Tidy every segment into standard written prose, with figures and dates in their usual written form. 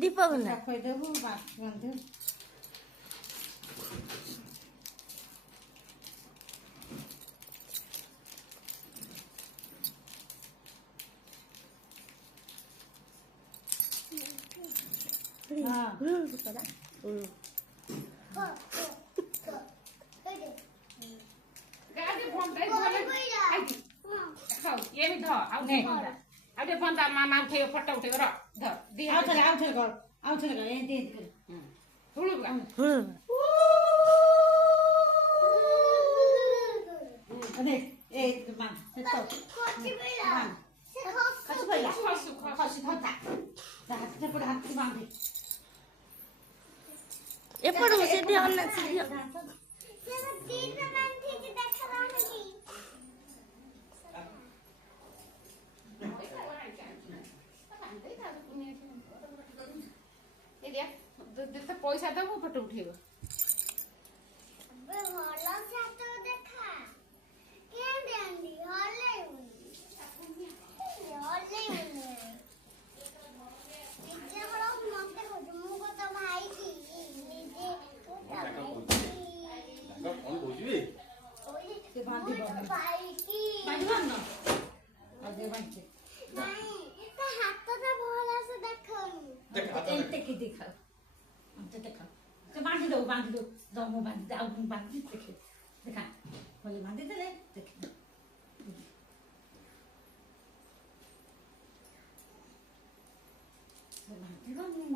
दीपक ना ये भी धो आउटे बंदा मामा उठे फोटो उठे र धर दे आउँछ ए दे हुलु अने ए मान सेतो खसी भइला खसी खता हातले पुरा हात बांधे एपड़ सीधे अन्ना सीधे पैसा दबो फोटो उठेब बांधी दो दमो बांधी आउ बांधी देखे देखा बोले बांधी देले देखे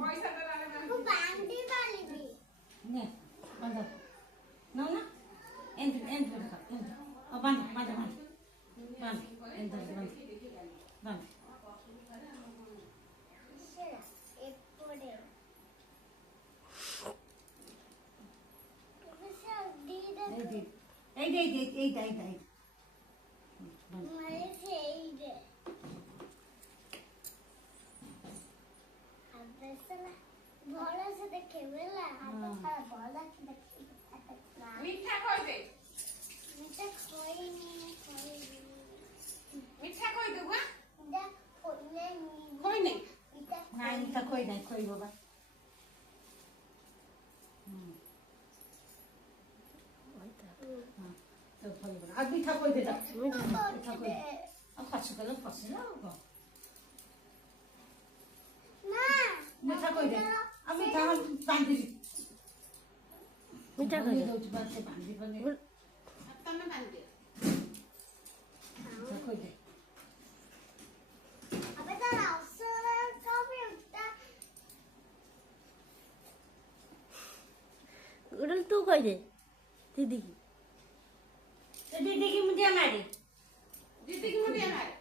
पैसा ने बांधो ना ना एंड देखा अब बांध बांध एंड बांध এই मीठा कह दे मीठा कह दे हुआ कोई नहीं नहीं था कोई नहीं कोई बाबा अब मीठा कोई दे मीठा कोई अब खर्च कर लो फंस ना मीठा कोई दे अब मीठा बांधी मीठा कोई दो बात से बांधी बने तब में बांध दे मीठा कोई दे गुडल तू कह दे दीदी की दीदी की मुझे मारी दीदी की मुंडिया मारे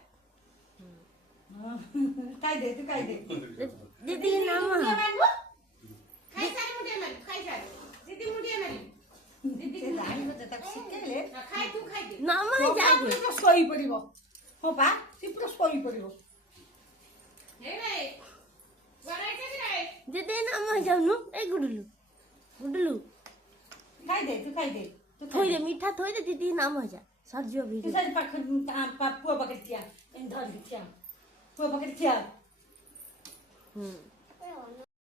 काय दे तू काय दे दीदी के नाम खाई सारी मुंडिया मारे खाई सारी दीदी मुंडिया मारे दीदी के दाढ़ी में तक सिकेले खाई तू खाई दे नाम है जाके पूरा सोई पड़िबो हो बा सी पूरा सोई पड़िबो हे रे वराई के रे दीदी नाम है जानु ए गुडलू गुडलू काय दे तू काय दे थोड़ी दे मीठा थोड़ी दे दीदी नाम है जा सरजियो भी किसान पाख पुआ बकटिया इन धर दिया पुआ बकटिया